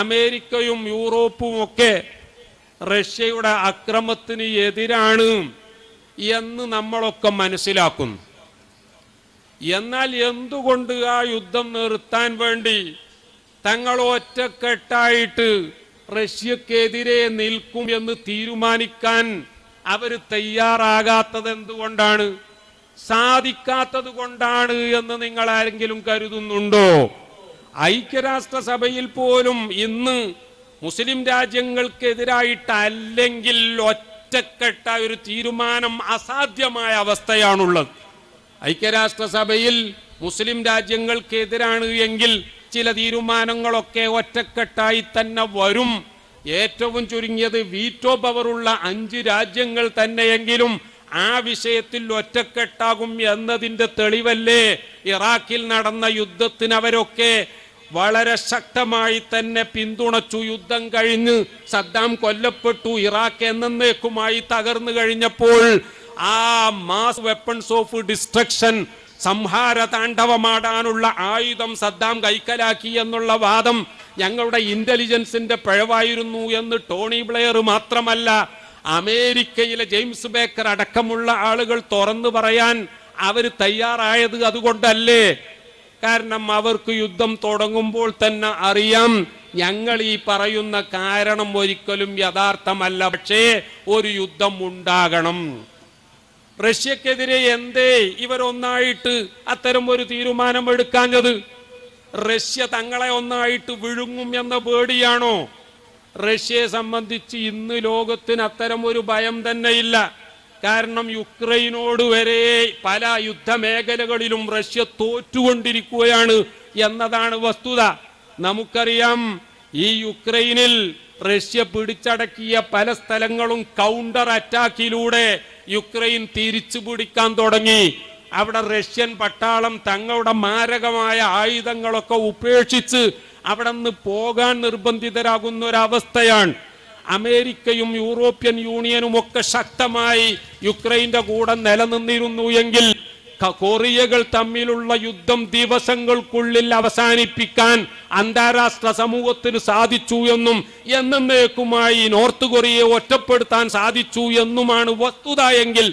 അമേരിക്കയും യൂറോപ്പും ഒക്കെ റഷ്യയുടെ അക്രമത്തിന് എതിരാണ് എന്ന് നമ്മളൊക്കെ മനസ്സിലാക്കുന്നു. എന്നാൽ എന്തുകൊണ്ട് ആ യുദ്ധം നിർത്താൻ വേണ്ടി തങ്ങൾ ഒറ്റക്കെട്ടായിട്ട് റഷ്യക്കെതിരെ നിൽക്കും എന്ന് തീരുമാനിക്കാൻ അവർ തയ്യാറാകാത്തത് എന്തുകൊണ്ടാണ്? സാധിക്കാത്തത് കൊണ്ടാണ് എന്ന് നിങ്ങൾ ആരെങ്കിലും കരുതുന്നുണ്ടോ? ഐക്യരാഷ്ട്രസഭയിൽ പോലും ഇന്ന് മുസ്ലിം രാജ്യങ്ങൾക്കെതിരായിട്ട് അല്ലെങ്കിൽ ഒറ്റക്കെട്ട ഒരു തീരുമാനം അസാധ്യമായ അവസ്ഥയാണുള്ളത്. ഐക്യരാഷ്ട്രസഭയിൽ മുസ്ലിം രാജ്യങ്ങൾക്കെതിരാണ് എങ്കിൽ ചില തീരുമാനങ്ങളൊക്കെ ഒറ്റക്കെട്ടായി തന്നെ വരും. ഏറ്റവും ചുരുങ്ങിയത് വീറ്റോ പവറുള്ള അഞ്ച് രാജ്യങ്ങൾ തന്നെയെങ്കിലും ആ വിഷയത്തിൽ ഒറ്റക്കെട്ടാകും എന്നതിന്റെ തെളിവല്ലേ? ഇറാഖിൽ നടന്ന യുദ്ധത്തിന് അവരൊക്കെ വളരെ ശക്തമായി തന്നെ പിന്തുണച്ചു. യുദ്ധം കഴിഞ്ഞ് സദ്ദാം കൊല്ലപ്പെട്ടു. ഇറാഖ് എന്നേക്കുമായി തകർന്നു കഴിഞ്ഞപ്പോൾ ആ മാസ് വെപ്പൺസ് ഓഫ് ഡിസ്ട്രക്ഷൻ സംഹാര താണ്ഡവമാടാനുള്ള ആയുധം സദ്ദാം കൈക്കലാക്കി എന്നുള്ള വാദം ഞങ്ങളുടെ ഇന്റലിജൻസിന്റെ പിഴവായിരുന്നു എന്ന് ടോണി ബ്ലെയർ മാത്രമല്ല അമേരിക്കയിലെ ജെയിംസ് ബേക്കർ അടക്കമുള്ള ആളുകൾ തുറന്നു പറയാൻ അവർ തയ്യാറായത് അതുകൊണ്ടല്ലേ? കാരണം അവർക്ക് യുദ്ധം തുടങ്ങുമ്പോൾ തന്നെ അറിയാം ഞങ്ങൾ ഈ പറയുന്ന കാരണം ഒരിക്കലും യഥാർത്ഥമല്ല. പക്ഷേ ഒരു യുദ്ധം ഉണ്ടാകണം. റഷ്യക്കെതിരെ എന്തേ ഇവരൊന്നായിട്ട് അത്തരം ഒരു തീരുമാനം എടുക്കാഞ്ഞത് റഷ്യ തങ്ങളെ ഒന്നായിട്ട് വിഴുങ്ങും എന്ന പേടിയാണോ? റഷ്യയെ സംബന്ധിച്ച് ഇന്ന് ലോകത്തിന് അത്തരം ഒരു ഭയം തന്നെയില്ല. കാരണം യുക്രൈനോട് വരെ പല യുദ്ധമേഖലകളിലും റഷ്യ തോറ്റുകൊണ്ടിരിക്കുകയാണ് എന്നതാണ് വസ്തുത. നമുക്കറിയാം ഈ യുക്രൈനിൽ റഷ്യ പിടിച്ചടക്കിയ പല സ്ഥലങ്ങളും കൗണ്ടർ അറ്റാക്കിലൂടെ യുക്രൈൻ തിരിച്ചു പിടിക്കാൻ തുടങ്ങി. അവിടെ റഷ്യൻ പട്ടാളം തങ്ങളുടെ മാരകമായ ആയുധങ്ങളൊക്കെ ഉപേക്ഷിച്ച് അവിടെ നിന്ന് പോകാൻ നിർബന്ധിതരാകുന്ന ഒരവസ്ഥയാണ്. അമേരിക്കയും യൂറോപ്യൻ യൂണിയനും ഒക്കെ ശക്തമായി യുക്രൈന്റെ കൂടെ നിലനിന്നിരുന്നു എങ്കിൽ കൊറിയകൾ തമ്മിലുള്ള യുദ്ധം ദിവസങ്ങൾക്കുള്ളിൽ അവസാനിപ്പിക്കാൻ അന്താരാഷ്ട്ര സമൂഹത്തിന് സാധിച്ചു എന്നും എന്നേക്കുമായി നോർത്ത് കൊറിയയെ ഒറ്റപ്പെടുത്താൻ സാധിച്ചു എന്നുമാണ് വസ്തുത എങ്കിൽ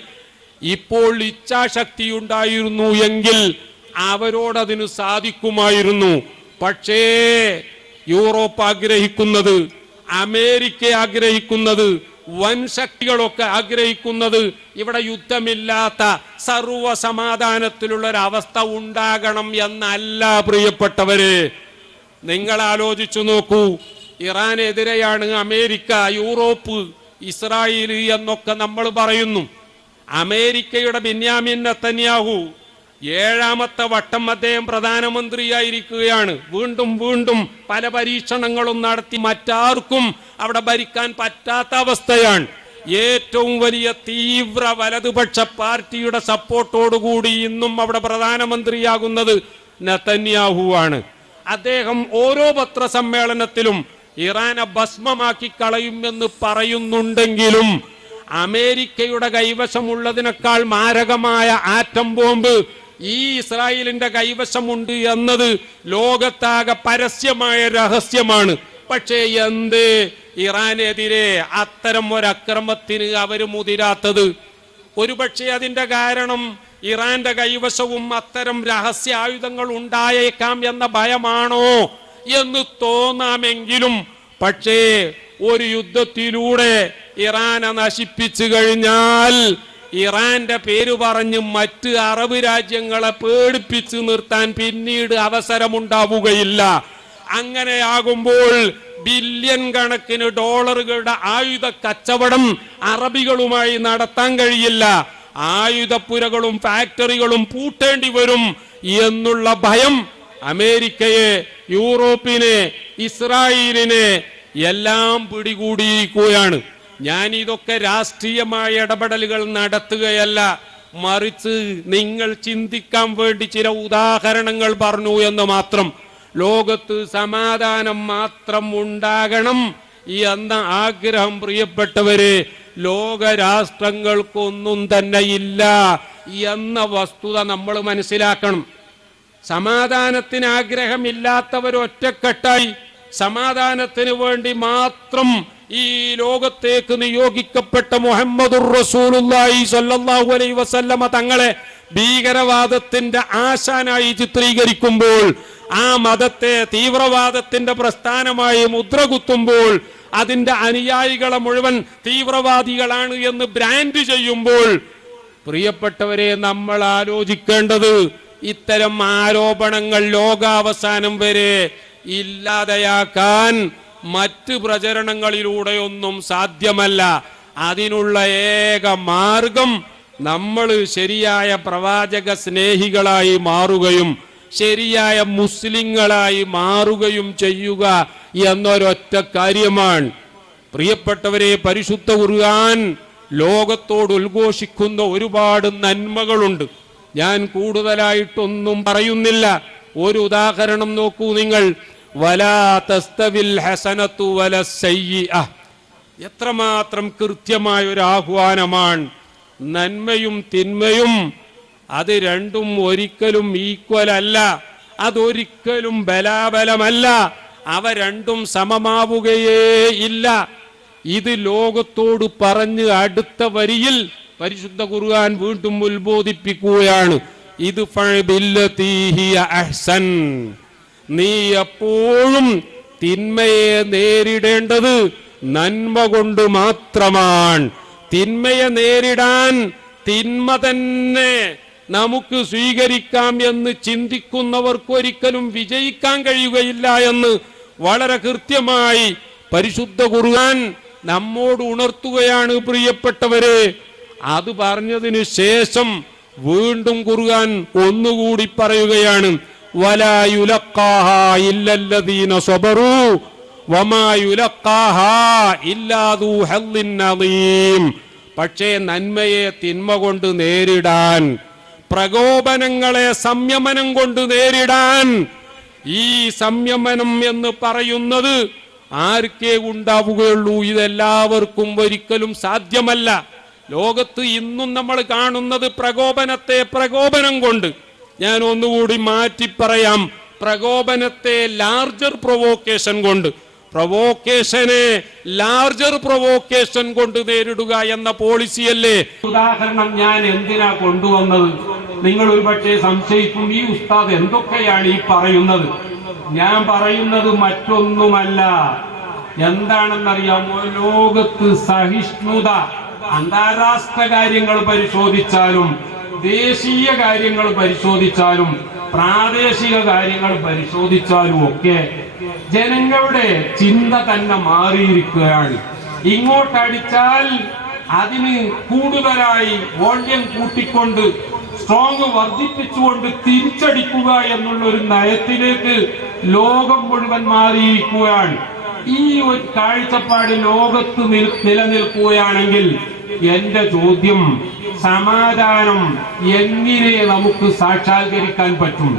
ഇപ്പോൾ ഇച്ഛാശക്തി ഉണ്ടായിരുന്നു എങ്കിൽ അവരോടതിന് സാധിക്കുമായിരുന്നു. പക്ഷേ യൂറോപ്പ് ആഗ്രഹിക്കുന്നത് അമേരിക്ക ആഗ്രഹിക്കുന്നത് വൻ ശക്തികളൊക്കെ ആഗ്രഹിക്കുന്നത് ഇവിടെ യുദ്ധമില്ലാത്ത സർവ സമാധാനത്തിലുള്ള ഒരു അവസ്ഥ ഉണ്ടാകണം എന്നല്ല പ്രിയപ്പെട്ടവരെ. നിങ്ങൾ ആലോചിച്ചു നോക്കൂ ഇറാനെതിരെയാണ് അമേരിക്ക യൂറോപ്പ് ഇസ്രായേൽ എന്നൊക്കെ നമ്മൾ പറയുന്നു. അമേരിക്കയുടെ ബെന്യാമിൻ നെത്തന്യാഹു ഏഴാമത്തെ വട്ടം അദ്ദേഹം പ്രധാനമന്ത്രിയായിരിക്കുകയാണ്. വീണ്ടും വീണ്ടും പല പരീക്ഷണങ്ങളും നടത്തി മറ്റാർക്കും അവിടെ ഭരിക്കാൻ പറ്റാത്ത അവസ്ഥയാണ്. ഏറ്റവും വലിയ തീവ്ര വലതുപക്ഷ പാർട്ടിയുടെ സപ്പോർട്ടോടുകൂടി ഇന്നും അവിടെ പ്രധാനമന്ത്രിയാകുന്നത് നെതന്യാഹുവാണ്. അദ്ദേഹം ഓരോ പത്രസമ്മേളനത്തിലും ഇറാനെ ഭസ്മമാക്കി കളയുമെന്ന് പറയുന്നുണ്ടെങ്കിലും അമേരിക്കയുടെ കൈവശമുള്ളതിനേക്കാൾ മാരകമായ ആറ്റം ബോംബ് ഈ ഇസ്രായേലിന്റെ കൈവശമുണ്ട് എന്നത് ലോകത്താകെ പരസ്യമായ രഹസ്യമാണ്. പക്ഷേ എന്ത്? ഇറാനെതിരെ അത്തരം ഒരക്രമത്തിന് അവർ മുതിരാത്തത്. ഒരുപക്ഷെ അതിന്റെ കാരണം ഇറാന്റെ കൈവശവും അത്തരം രഹസ്യ ആയുധങ്ങൾ ഉണ്ടായേക്കാം എന്ന ഭയമാണോ എന്ന് തോന്നാമെങ്കിലും പക്ഷേ ഒരു യുദ്ധത്തിലൂടെ ഇറാനെ നശിപ്പിച്ചു കഴിഞ്ഞാൽ ഇറാന്റെ പേര് പറഞ്ഞ് മറ്റ് അറബ് രാജ്യങ്ങളെ പേടിപ്പിച്ചു നിർത്താൻ പിന്നീട് അവസരമുണ്ടാവുകയില്ല. അങ്ങനെയാകുമ്പോൾ ബില്യൺ കണക്കിന് ഡോളറുകളുടെ ആയുധ കച്ചവടം അറബികളുമായി നടത്താൻ കഴിയില്ല. ആയുധപ്പുരകളും ഫാക്ടറികളും പൂട്ടേണ്ടി വരും എന്നുള്ള ഭയം അമേരിക്കയെ യൂറോപ്പിനെ ഇസ്രായേലിനെ എല്ലാം പിടികൂടിയിരിക്കുകയാണ്. ഞാൻ ഇതൊക്കെ രാഷ്ട്രീയമായ ഇടപെടലുകൾ നടത്തുകയല്ല മറിച്ച് നിങ്ങൾ ചിന്തിക്കാൻ വേണ്ടി ചില ഉദാഹരണങ്ങൾ പറഞ്ഞു എന്ന് മാത്രം. ലോകത്ത് സമാധാനം മാത്രം ഉണ്ടാകണം എന്ന ആഗ്രഹം പ്രിയപ്പെട്ടവരെ ലോകരാഷ്ട്രങ്ങൾക്കൊന്നും തന്നെ ഇല്ല എന്ന വസ്തുത നമ്മൾ മനസ്സിലാക്കണം. സമാധാനത്തിന് ആഗ്രഹമില്ലാത്തവർ ഒറ്റക്കെട്ടായി സമാധാനത്തിന് വേണ്ടി മാത്രം ഈ ലോകത്തേക്ക് നിയോഗിക്കപ്പെട്ട മുഹമ്മദുർ റസൂലുള്ളാഹി സ്വല്ലല്ലാഹു അലൈഹി വസല്ലമ തങ്ങളെ ഭീകരവാദത്തിന്റെ ആശാനായി ചിത്രീകരിക്കുമ്പോൾ ആ മതത്തെ തീവ്രവാദത്തിന്റെ പ്രസ്ഥാനമായി മുദ്രകുത്തുമ്പോൾ അതിന്റെ അനുയായികളെ മുഴുവൻ തീവ്രവാദികളാണ് എന്ന് ബ്രാൻഡ് ചെയ്യുമ്പോൾ പ്രിയപ്പെട്ടവരെ നമ്മൾ ആലോചിക്കേണ്ടത് ഇത്തരം ആരോപണങ്ങൾ ലോകാവസാനം വരെ ഇല്ലാതെയാക്കാൻ മറ്റ് പ്രചരണങ്ങളിലൂടെയൊന്നും സാധ്യമല്ല. അതിനുള്ള ഏക മാർഗം നമ്മൾ ശരിയായ പ്രവാചക സ്നേഹികളായി മാറുകയും ശരിയായ മുസ്ലിങ്ങളായി മാറുകയും ചെയ്യുക എന്നൊരൊറ്റ കാര്യമാണ്. പ്രിയപ്പെട്ടവരെ പരിശുദ്ധ കുറുകാൻ ലോകത്തോട് ഉദ്ഘോഷിക്കുന്ന ഒരുപാട് നന്മകളുണ്ട്. ഞാൻ കൂടുതലായിട്ടൊന്നും പറയുന്നില്ല. ഒരു ഉദാഹരണം നോക്കൂ നിങ്ങൾ. എത്രമാത്രം കൃത്യമായ ഒരു ആഹ്വാനമാണ്. നന്മയും തിന്മയും അത് രണ്ടും ഒരിക്കലും ഈക്വൽ അല്ല. അതൊരിക്കലും ബലാബലമല്ല. അവ രണ്ടും സമമാവുകയേ ഇല്ല. ഇത് ലോകത്തോട് പറഞ്ഞ് അടുത്ത വരിയിൽ പരിശുദ്ധ ഖുർആൻ വീണ്ടും ഉത്ബോധിപ്പിക്കുകയാണ്. ഇത് ഹിയ അഹ്സൻ. നീ എപ്പോഴും തിന്മയെ നേരിടേണ്ടത് നന്മ കൊണ്ട് മാത്രമാണ്. തിന്മയെ നേരിടാൻ തിന്മ തന്നെ നമുക്ക് സ്വീകരിക്കാം എന്ന് ചിന്തിക്കുന്നവർക്കൊരിക്കലും വിജയിക്കാൻ കഴിയുകയില്ല എന്ന് വളരെ കൃത്യമായി പരിശുദ്ധ ഖുർആൻ നമ്മോട് ഉണർത്തുകയാണ് പ്രിയപ്പെട്ടവരെ. അത് പറഞ്ഞതിന് ശേഷം വീണ്ടും കുറുകാൻ ഒന്നുകൂടി പറയുകയാണ്. പക്ഷേ നന്മയെ തിന്മ കൊണ്ട് നേരിടാൻ പ്രകോപനങ്ങളെ സംയമനം കൊണ്ട് നേരിടാൻ ഈ സംയമനം എന്ന് പറയുന്നത് ആർക്കേ ഉണ്ടാവുകയുള്ളൂ? ഇതെല്ലാവർക്കും ഒരിക്കലും സാധ്യമല്ല. ലോകത്ത് ഇന്നും നമ്മൾ കാണുന്നത് പ്രകോപനത്തെ പ്രകോപനം കൊണ്ട്. ഞാൻ ഒന്നുകൂടി മാറ്റി പറയാം പ്രകോപനത്തെ ലാർജർ പ്രൊവോക്കേഷൻ കൊണ്ട്. പ്രൊവോക്കേഷനെ ലാർജർ പ്രൊവോക്കേഷൻ കൊണ്ട് നേരിടുക എന്ന പോളിസിയല്ലേ ഉദാഹരണം ഞാൻ എന്തിനാ കൊണ്ടുവന്നത്? നിങ്ങൾ ഒരുപക്ഷെ സംശയിക്കും ഈ ഉസ്താദ് എന്തൊക്കെയാണ് ഈ പറയുന്നത്? ഞാൻ പറയുന്നത് മറ്റൊന്നുമല്ല. എന്താണെന്നറിയാമോ? ലോകത്ത് സഹിഷ്ണുത അന്താരാഷ്ട്ര കാര്യങ്ങൾ പരിശോധിച്ചാലും ദേശീയ കാര്യങ്ങൾ പരിശോധിച്ചാലും പ്രാദേശിക കാര്യങ്ങൾ പരിശോധിച്ചാലും ഒക്കെ ജനങ്ങളുടെ ചിന്ത തന്നെ മാറിയിരിക്കുകയാണ്. ഇങ്ങോട്ടടിച്ചാൽ അതിന് കൂടുതലായി വോള്യം കൂട്ടിക്കൊണ്ട് സ്ട്രോങ് വർദ്ധിപ്പിച്ചുകൊണ്ട് തിരിച്ചടിക്കുക എന്നുള്ള ഒരു നയത്തിലേക്ക് ലോകം മുഴുവൻ മാറിയിരിക്കുകയാണ്. ഈ ഒരു കാഴ്ചപ്പാട് ലോകത്ത് നിൽ- നിലനിൽക്കുകയാണെങ്കിൽ എന്റെ ചോദ്യം സമാധാനം എങ്ങനെ നമുക്ക് സാക്ഷാത്കരിക്കാൻ പറ്റും?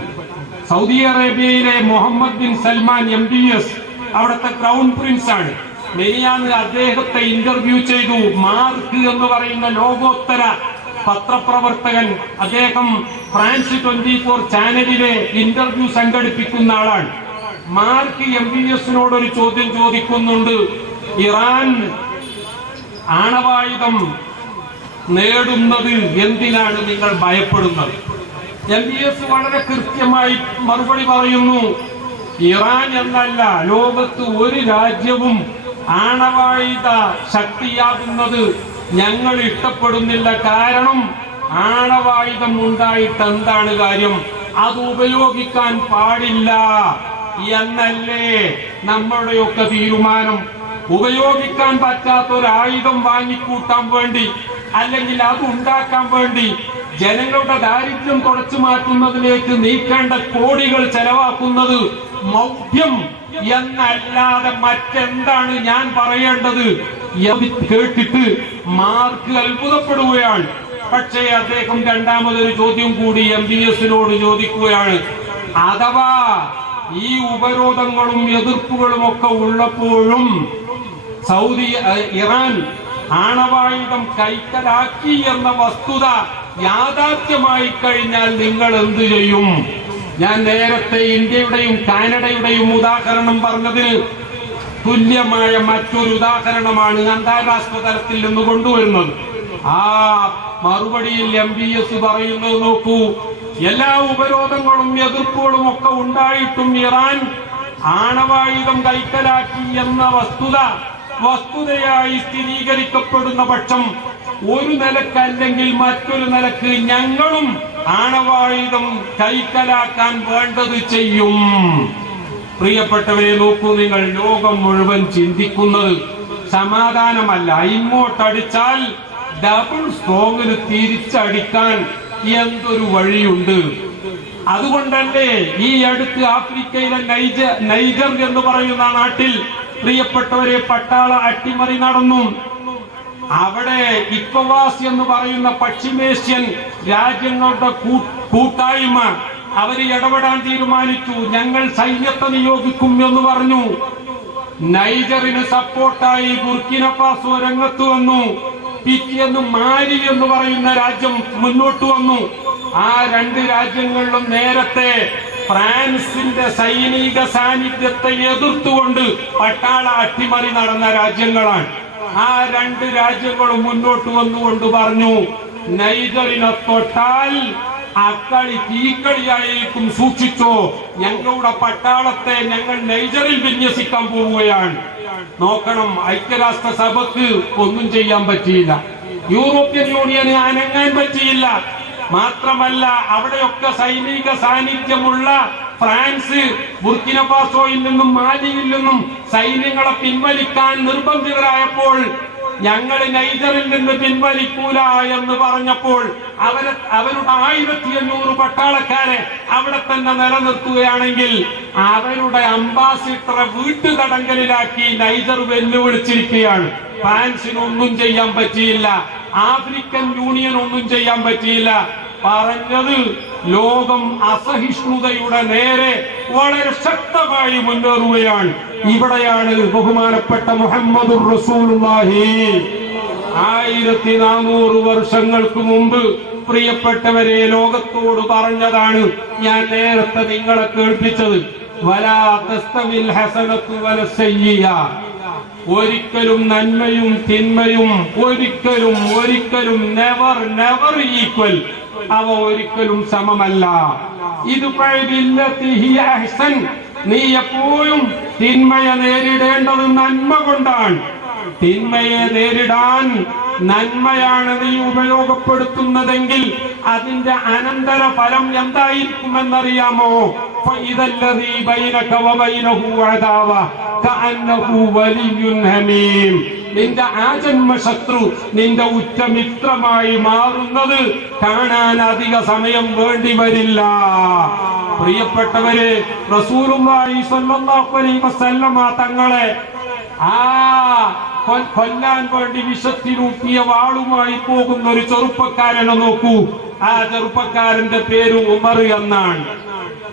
സൗദി അറേബ്യയിലെ Mohammed bin Salman M B S അവിടുത്തെ ക്രൗൺ പ്രിൻസ് ആണ്. മെനിയാന്ന് അദ്ദേഹത്തെ ഇന്റർവ്യൂ ചെയ്തു. മാർക്ക് എന്ന് പറയുന്ന ലോകോത്തര പത്രപ്രവർത്തകൻ അദ്ദേഹം ഫ്രാൻസ് ട്വന്റി ഫോർ ചാനലിലെ ഇന്റർവ്യൂ സംഘടിപ്പിക്കുന്ന ആളാണ്. മാർക്ക് എം ബി എസിനോട് ഒരു ചോദ്യം ചോദിക്കുന്നുണ്ട്. ഇറാൻ ആണവായുധം നേടുന്നത് എന്തിനാണ് നിങ്ങൾ ഭയപ്പെടുന്നത്? എം ബി എസ് വളരെ കൃത്യമായി മറുപടി പറയുന്നു. ഇറാൻ എന്നല്ല ലോകത്ത് ഒരു രാജ്യവും ആണവായുധ ശക്തിയാകുന്നത് ഞങ്ങൾ ഇഷ്ടപ്പെടുന്നില്ല. കാരണം ആണവായുധം ഉണ്ടായിട്ട് എന്താണ് കാര്യം? അത് ഉപയോഗിക്കാൻ പാടില്ല എന്നല്ലേ നമ്മളുടെയൊക്കെ തീരുമാനം. ഉപയോഗിക്കാൻ പറ്റാത്ത ഒരു ആയുധം വാങ്ങിക്കൂട്ടാൻ വേണ്ടി അല്ലെങ്കിൽ അത് ഉണ്ടാക്കാൻ വേണ്ടി ജനങ്ങളുടെ ദാരിദ്ര്യം കുറച്ചു മാറ്റുന്നതിലേക്ക് നീക്കേണ്ട കോടികൾ ചെലവാക്കുന്നത് മൗഢ്യം എന്നല്ലാതെ മറ്റെന്താണ് ഞാൻ പറയേണ്ടത് കേട്ടിട്ട് മാർക്ക് അത്ഭുതപ്പെടുകയാണ്. പക്ഷേ അദ്ദേഹം രണ്ടാമതൊരു ചോദ്യം കൂടി എം ബി എസിനോട് ചോദിക്കുകയാണ്. അഥവാ ഈ ഉപരോധങ്ങളും എതിർപ്പുകളും ഒക്കെ ഉള്ളപ്പോഴും സൗദി ഇറാൻ ആണവായുധം കൈക്കലാക്കി എന്ന വസ്തുത യാഥാർത്ഥ്യമായി കഴിഞ്ഞാൽ നിങ്ങൾ എന്തു ചെയ്യും? ഞാൻ നേരത്തെ ഇന്ത്യയുടെയും കാനഡയുടെയും ഉദാഹരണം പറഞ്ഞതിൽ തുല്യമായ മറ്റൊരു ഉദാഹരണമാണ് അന്താരാഷ്ട്ര തലത്തിൽ നിന്ന് കൊണ്ടുവരുന്നത്. ആ മറുപടിയിൽ എം ബി എസ് പറയുന്നത് നോക്കൂ. എല്ലാ ഉപരോധങ്ങളും എതിർപ്പുകളും ഒക്കെ ഉണ്ടായിട്ടും ഇറാൻ ആണവായുധം കൈക്കലാക്കി എന്ന വസ്തുത വസ്തുതയായി സ്ഥിരീകരിക്കപ്പെടുന്ന പക്ഷം ഒരു നിലയ്ക്ക് അല്ലെങ്കിൽ മറ്റൊരു നിലയ്ക്ക് ഞങ്ങളും ആണവായുധം കൈക്കലാക്കാൻ വേണ്ടത് ചെയ്യും. പ്രിയപ്പെട്ടവരെ നോക്കൂ നിങ്ങൾ ലോകം മുഴുവൻ ചിന്തിക്കുന്നത് സമാധാനമല്ല. ഇങ്ങോട്ടടിച്ചാൽ ഡബിൾ സ്ട്രോങ്ങിന് തിരിച്ചടിക്കാൻ എന്തൊരു വഴിയുണ്ട്? അതുകൊണ്ടല്ലേ ഈ അടുത്ത് ആഫ്രിക്കയിലെ നൈജർ നൈജർ എന്ന് പറയുന്ന നാട്ടിൽ പ്രിയപ്പെട്ടവരെ പട്ടാള അട്ടിമറി നടന്നു. അവിടെ ഇക്കോവാസ് എന്ന് പറയുന്ന പശ്ചിമേഷ്യൻ രാജ്യങ്ങളുടെ കൂട്ടായ്മ. അവർ ഇടപെടാൻ തീരുമാനിച്ചു. ഞങ്ങൾ സൈന്യത്തെ നിയോഗിക്കും എന്ന് പറഞ്ഞു. നൈജറിന് സപ്പോർട്ടായി ബുർക്കിന ഫാസോ രംഗത്ത് വന്നു. പിറ്റിയെന്ന് മാലി എന്ന് പറയുന്ന രാജ്യം മുന്നോട്ട് വന്നു. ആ രണ്ട് രാജ്യങ്ങളിലും നേരത്തെ ഫ്രാൻസിന്റെ സൈനിക സാന്നിധ്യത്തെ എതിർത്തുകൊണ്ട് പട്ടാള അട്ടിമറി നടന്ന രാജ്യങ്ങളാണ്. ആ രണ്ട് രാജ്യങ്ങളും മുന്നോട്ട് വന്നുകൊണ്ട് പറഞ്ഞു നൈജറിനെ തൊട്ടാൽ അക്കളി തീക്കളിയായിരിക്കും സൂക്ഷിച്ചോ. ഞങ്ങളുടെ പട്ടാളത്തെ ഞങ്ങൾ നൈജറിൽ വിന്യസിക്കാൻ പോവുകയാണ്. നോക്കണം ഐക്യരാഷ്ട്ര സഭക്ക് ഒന്നും ചെയ്യാൻ പറ്റിയില്ല. യൂറോപ്യൻ യൂണിയന് അനങ്ങാൻ പറ്റിയില്ല. മാത്രമല്ല അവിടെയൊക്കെ സൈനിക സാന്നിധ്യമുള്ള ഫ്രാൻസ് ബുർക്കിനഫാസോയിൽ നിന്നും മാലിയിൽ നിന്നും സൈന്യങ്ങളെ പിൻവലിക്കാൻ നിർബന്ധിതരായപ്പോൾ ഞങ്ങൾ നൈജറിൽ നിന്ന് പിൻവലിക്കൂല എന്ന് പറഞ്ഞപ്പോൾ അവരെ അവരുടെ ആയിരത്തി അഞ്ഞൂറ് പട്ടാളക്കാരെ അവിടെ തന്നെ നിലനിർത്തുകയാണെങ്കിൽ അവരുടെ അംബാസിഡറെ വീട്ടുതടങ്കലിലാക്കി നൈജർ വെല്ലുവിളിച്ചിരിക്കുകയാണ്. ഫ്രാൻസിനൊന്നും ചെയ്യാൻ പറ്റിയില്ല. ആഫ്രിക്കൻ യൂണിയൻ ഒന്നും ചെയ്യാൻ പറ്റിയില്ല. പറഞ്ഞത് ലോകം അസഹിഷ്ണുതയുടെ നേരെ വളരെ ശക്തമായി മുന്നേറുകയാണ്. ഇവിടെയാണ് ബഹുമാനപ്പെട്ട മുഹമ്മദ് റസൂലുള്ളാഹി. ആയിരത്തി നാനൂറ് വർഷങ്ങൾക്ക് മുമ്പ് പ്രിയപ്പെട്ടവരെ ലോകത്തോട് പറഞ്ഞതാണ് ഞാൻ നേരത്തെ നിങ്ങളെ കേൾപ്പിച്ചത്. വലാ തസ്തവിൽ ഹസനത്തു വല സയ്യിയ ഒരിക്കലും നന്മയും തിന്മയും ഒരിക്കലും ഒരിക്കലും നെവർ നെവർ ഈക്വൽ അവ ഒരിക്കലും സമമല്ല. ഇത്. നീ എപ്പോഴും തിന്മയെ നേരിടേണ്ടത് നന്മ കൊണ്ടാണ്. തിന്മയെ നേരിടാൻ നന്മയാണ് നീ ഉപയോഗപ്പെടുത്തുന്നതെങ്കിൽ അതിന്റെ അനന്തര ഫലം എന്തായിരിക്കുമെന്നറിയാമോ? فإذا الذي بينك وبينه عداوة كأنه ولي حميم നിന്റെ ആജന്മ ശത്രു നിന്റെ ഉറ്റമിത്രമായി മാറുന്നത് കാണാൻ അധിക സമയം വേണ്ടി വരില്ല പ്രിയപ്പെട്ടവരെ റസൂലുള്ളാഹി സ്വല്ലല്ലാഹു അലൈഹി വസല്ലമ തങ്ങളെ ആ കൊ- കൊല്ലാൻ വേണ്ടി വിഷത്തിലൂട്ടിയ വാളുമായി പോകുന്ന ഒരു ചെറുപ്പക്കാരനെ നോക്കൂ ആ ചെറുപ്പക്കാരന്റെ പേര് ഉമർ എന്നാണ്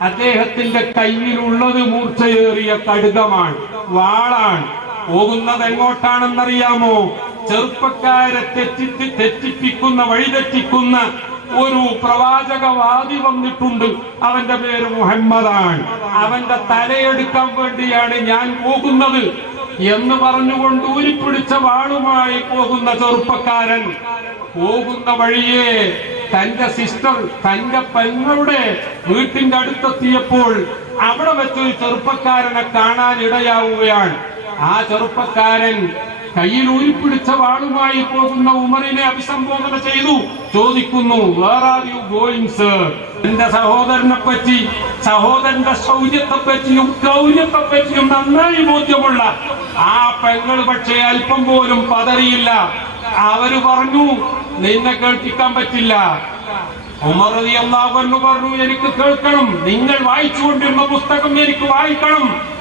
അദ്ദേഹത്തിന്റെ കയ്യിലുള്ളത് മൂർച്ചയേറിയ കടുകമാണ് വാളാണ്. പോകുന്നത് എങ്ങോട്ടാണെന്നറിയാമോ? ചെറുപ്പക്കാരെ തെറ്റിച്ച് തെറ്റിപ്പിക്കുന്ന വഴിതെറ്റിക്കുന്ന ഒരു പ്രവാചകവാദി വന്നിട്ടുണ്ട്. അവന്റെ പേര് മുഹമ്മദാണ്. അവന്റെ തലയെടുക്കാൻ വേണ്ടിയാണ് ഞാൻ പോകുന്നത് എന്ന് പറഞ്ഞുകൊണ്ട് ഊരിപ്പിടിച്ച വാളുമായി പോകുന്ന ചെറുപ്പക്കാരൻ പോകുന്ന വഴിയെ തന്റെ സിസ്റ്റർ തന്റെ പെങ്ങളുടെ വീട്ടിന്റെ അടുത്തെത്തിയപ്പോൾ അവിടെ വെച്ചൊരു ചെറുപ്പക്കാരനെ കാണാൻ ഇടയാവുകയാണ്. ആ ചെറുപ്പക്കാരൻ കയ്യിൽ ഊരിപ്പിടിച്ച വാളുമായി പോകുന്ന ഉമറിനെ അഭിസംബോധന ചെയ്തു. ചോദിക്കുന്നു യു ഗോയിങ് സർ എന്റെ സഹോദരനെ പറ്റി സഹോദരന്റെ ശൗര്യത്തെ പറ്റിയും ഗൗര്യത്തെ പറ്റിയും നന്നായി ബോധ്യമുള്ള ആ പെങ്ങൾ പക്ഷേ അല്പം പോലും പതറിയില്ല. അവർ പറഞ്ഞു നിന്നെ കേൾപ്പിക്കാൻ പറ്റില്ല. ഉമർ റളിയല്ലാഹു പറഞ്ഞു എനിക്ക് കേൾക്കണം. നിങ്ങൾ വായിച്ചു വായിച്ചുകൊണ്ടിരുന്ന പുസ്തകം എനിക്ക് വായിക്കണം.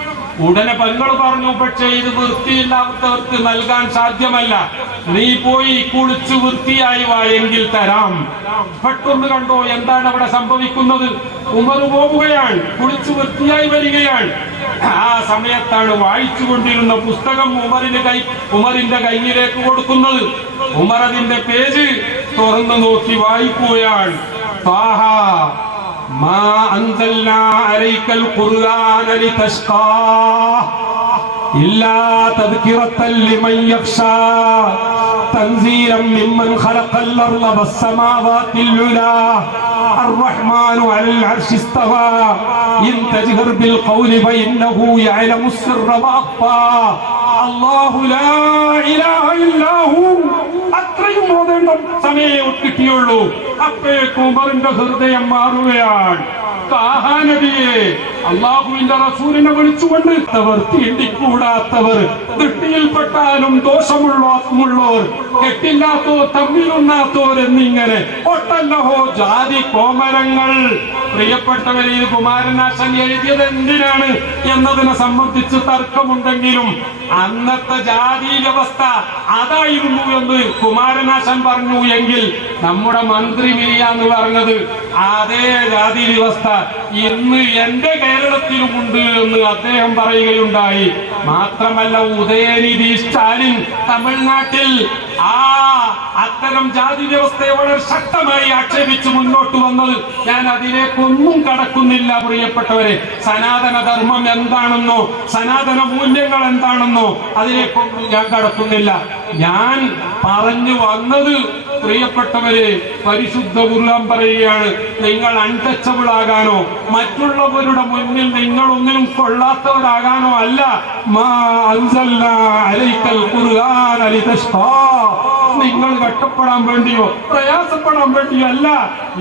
ഉടനെ പെങ്ങൾ പറഞ്ഞു പക്ഷേ ഇത് വൃത്തിയില്ലാത്തവർക്ക് നൽകാൻ സാധ്യമല്ല. നീ പോയി കുളിച്ച് വൃത്തിയായി വായെങ്കിൽ തരാം. പെട്ടെന്ന് കണ്ടോ എന്താണ് അവിടെ സംഭവിക്കുന്നത്? ഉമർ പോവുകയാണ് കുളിച്ച് വൃത്തിയായി വരികയാണ്. ആ സമയത്താണ് വായിച്ചു കൊണ്ടിരുന്ന പുസ്തകം ഉമറിന്റെ കൈ ഉമറിന്റെ കയ്യിലേക്ക് കൊടുക്കുന്നത്. ഉമർ അതിന്റെ പേജ് തുറന്നു നോക്കി വായിക്കുകയാണ് താഹ ما أنزلنا عليك القرآن لتشقى إلا تذكرة لمن يخشى تنزيلا ممن خلق الأرض والسماوات العلى الرحمن على العرش استوى إن تجهر بالقول فإنه يعلم السر وأخفى الله لا إله إلا هو അത്രയും ഓതേണ്ട സമയം കിട്ടിയുള്ളൂ അപ്പോഴേക്കും ഉമറിന്റെ ഹൃദയം മാറുകയാണ്. നബിയെ അള്ളാഹുവിന്റെ റസൂലിനെ വിളിച്ചുകൊണ്ട് അവർ തീണ്ടിക്കൂടാത്തവർ ദൃഷ്ടിയിൽപ്പെട്ടാലും ദോഷമുള്ളോർ കെട്ടില്ലാത്തോ തമ്മിലുണ്ണാത്തോർ എന്നിങ്ങനെ ഒട്ടല്ലഹോ ജാതി കോമരങ്ങൾ. പ്രിയപ്പെട്ടവരെ ഇത് കുമാരനാശൻ എഴുതിയത് എന്തിനാണ് എന്നതിനെ സംബന്ധിച്ച് തർക്കമുണ്ടെങ്കിലും അന്നത്തെ ജാതി വ്യവസ്ഥ അതായിരുന്നു എന്ന് കുമാരനാശൻ പറഞ്ഞു. എങ്കിൽ നമ്മുടെ മന്ത്രി മിരിയ എന്ന് പറഞ്ഞത് അതേ ജാതി വ്യവസ്ഥ ഇന്ന് എന്റെ കേരളത്തിലുമുണ്ട് എന്ന് അദ്ദേഹം പറയുകയുണ്ടായി. മാത്രമല്ല ഉദയനിധി സ്റ്റാലിൻ തമിഴ്നാട്ടിൽ ആ അത്തരം ജാതി വ്യവസ്ഥയെ വളരെ ശക്തമായി ആക്ഷേപിച്ച് മുന്നോട്ട് വന്നത്. ഞാൻ അതിലേക്കൊന്നും കടക്കുന്നില്ല പ്രിയപ്പെട്ടവരെ. സനാതന ധർമ്മം എന്താണെന്നോ സനാതന മൂല്യങ്ങൾ എന്താണെന്നോ അതിലേക്കൊന്നും ഞാൻ കടക്കുന്നില്ല. ഞാൻ പറഞ്ഞു വന്നത് പ്രിയപ്പെട്ടവരെ പരിശുദ്ധ ഖുർആൻ പറയുകയാണ് നിങ്ങൾ അൺടച്ചബിൾ ആകാനോ മറ്റുള്ളവരുടെ മുന്നിൽ നിങ്ങൾ ഒന്നിനും കൊള്ളാത്തവരാകാനോ അല്ല. മാ അൻസല്ല അലൈക്കൽ ഖുർആൻ ലിതഷ്ഖാ നിങ്ങൾ വെട്ടപ്പെടാൻ വേണ്ടിയോ പ്രയാസപ്പെടാൻ വേണ്ടിയോ അല്ല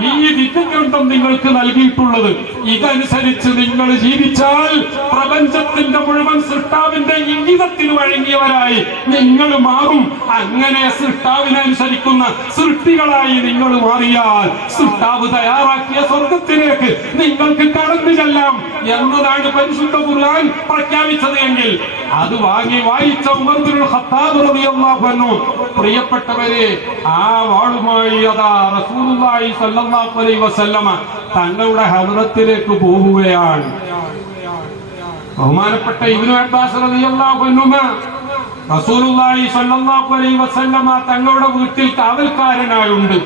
ഈ വിദ്യഗ്രന്ഥം നിങ്ങൾക്ക് നൽകിയിട്ടുള്ളത്. ഇതനുസരിച്ച് നിങ്ങൾ ജീവിച്ചാൽ പ്രപഞ്ചത്തിന്റെ മുഴുവൻ സൃഷ്ടാവിന്റെ ഇംഗിതത്തിന് വഴങ്ങിയവരായി നിങ്ങൾ മാറും അങ്ങനെ സൃഷ്ടാവിനനുസരിക്കുന്ന സൃഷ്ടികളായി നിങ്ങൾ മാറിയാൽ സൃഷ്ടാവ് തയ്യാറാക്കിയ സ്വർഗത്തിലേക്ക് നിങ്ങൾക്ക് കടന്നു ചെല്ലാം എന്നതാണ് പരിശുദ്ധ ഖുർആൻ പ്രഖ്യാപിച്ചത് എങ്കിൽ. അത് വാങ്ങി വായിച്ച ഉമർബിനുൽ ഖത്താബ് റളിയല്ലാഹു അൻഹു. പ്രിയപ്പെട്ടവരെ ആ വാളുമായി അതാ റസൂലുള്ളാഹി സല്ലല്ലാഹു അലൈഹി വസല്ലമ തങ്ങളുടെ ഹദ്റത്തിലേക്ക് പോവുകയാണ്. ബഹുമാനപ്പെട്ട ഇബ്നു അബ്ബാസ് റളിയല്ലാഹു അൻഹു റസൂലുള്ളാഹി സല്ലല്ലാഹു അലൈഹി വസല്ലമ തങ്ങളുടെ വീട്ടിൽ കാവൽക്കാരനായുണ്ട്.